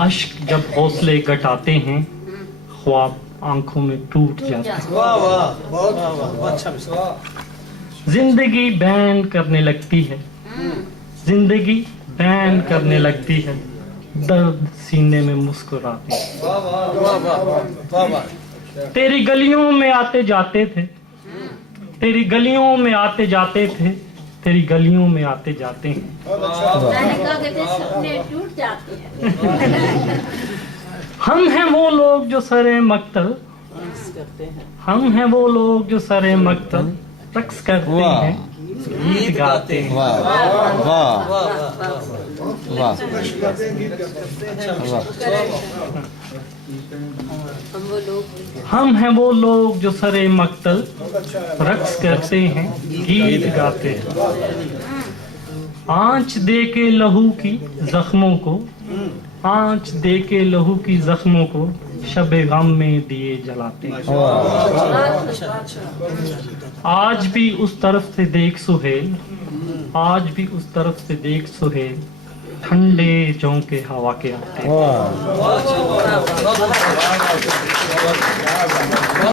अश्क जब हौसले घटाते हैं, ख्वाब आंखों में टूट जाते हैं। वाह वाह, बहुत वाह, अच्छा मिसाल। जिंदगी बैन करने लगती है, जिंदगी बैन करने लगती है, दर्द सीने में मुस्कुराते हैं। वाह वाह वाह वाह वाह वाह। तेरी गलियों में आते जाते थे, तेरी गलियों में आते जाते थे, तेरी गलियों में आते जाते हैं। मैंने कहा कि सपने टूट जाते हैं। हम हैं वो लोग जो सरे मक्तल, हम हैं वो लोग जो सरे मक्तल रक्स करते हैं, गीत गाते हैं। वाह वाह वाह वाह वाह हम हैं वो लोग जो सरे मक्तल रक्स करते हैं, गीत गाते हैं। आंच दे के लहू की जख्मों को, आंच दे के लहू की जख्मों को शबे गम में दिए जलाते हैं। आज भी उस तरफ से देख सुहेल, आज भी उस तरफ से देख सुहेल, ठंडे झोंके हवा के आते हैं। वाह।